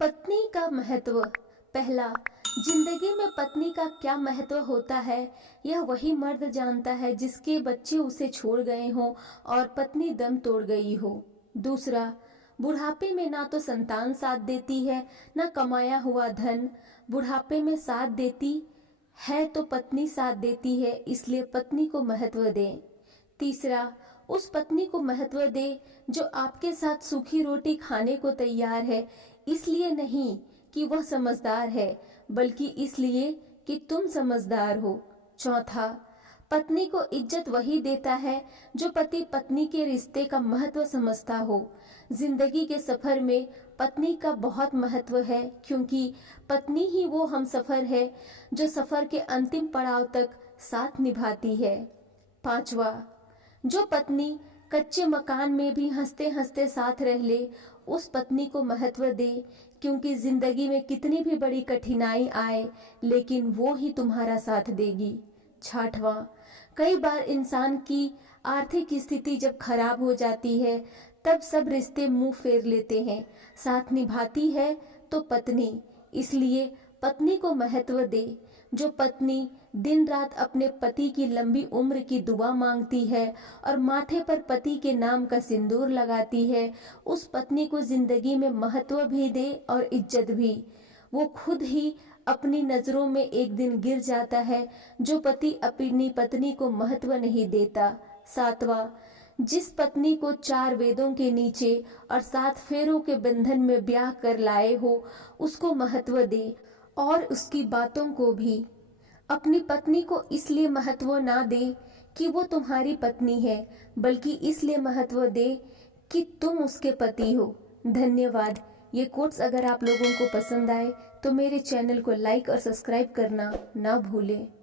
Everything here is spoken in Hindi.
पत्नी का महत्व। पहला, जिंदगी में पत्नी का क्या महत्व होता है यह वही मर्द जानता है जिसके बच्चे उसे छोड़ गए हों और पत्नी दम तोड़ गई हो। दूसरा, बुढ़ापे में ना तो संतान साथ देती है ना कमाया हुआ धन। बुढ़ापे में साथ देती है तो पत्नी साथ देती है, इसलिए पत्नी को महत्व दें। तीसरा, उस पत्नी को महत्व दे जो आपके साथ सूखी रोटी खाने को तैयार है, इसलिए नहीं कि वह समझदार है बल्कि इसलिए कि तुम समझदार हो। चौथा, पत्नी को इज्जत वही देता है जो पति पत्नी के रिश्ते का महत्व समझता हो। जिंदगी के सफर में पत्नी का बहुत महत्व है, क्योंकि पत्नी ही वो हमसफर है जो सफर के अंतिम पड़ाव तक साथ निभाती है। पांचवा, जो पत्नी कच्चे मकान में भी हंसते हंसते साथ रह ले, उस पत्नी को महत्व दे, क्योंकि जिंदगी में कितनी भी बड़ी कठिनाई आए लेकिन वो ही तुम्हारा साथ देगी। छठवां, कई बार इंसान की आर्थिक स्थिति जब खराब हो जाती है तब सब रिश्ते मुंह फेर लेते हैं, साथ निभाती है तो पत्नी, इसलिए पत्नी को महत्व दे। जो पत्नी दिन रात अपने पति की लंबी उम्र की दुआ मांगती है और माथे पर पति के नाम का सिंदूर लगाती है, उस पत्नी को जिंदगी में महत्व भी दे और इज्जत भी। वो खुद ही अपनी नजरों में एक दिन गिर जाता है जो पति अपनी पत्नी को महत्व नहीं देता। सातवां, जिस पत्नी को 4 वेदों के नीचे और 7 फेरों के बंधन में ब्याह कर लाए हो, उसको महत्व दे और उसकी बातों को भी। अपनी पत्नी को इसलिए महत्व ना दे कि वो तुम्हारी पत्नी है, बल्कि इसलिए महत्व दे कि तुम उसके पति हो। धन्यवाद। ये कोट्स अगर आप लोगों को पसंद आए तो मेरे चैनल को लाइक और सब्सक्राइब करना ना भूलें।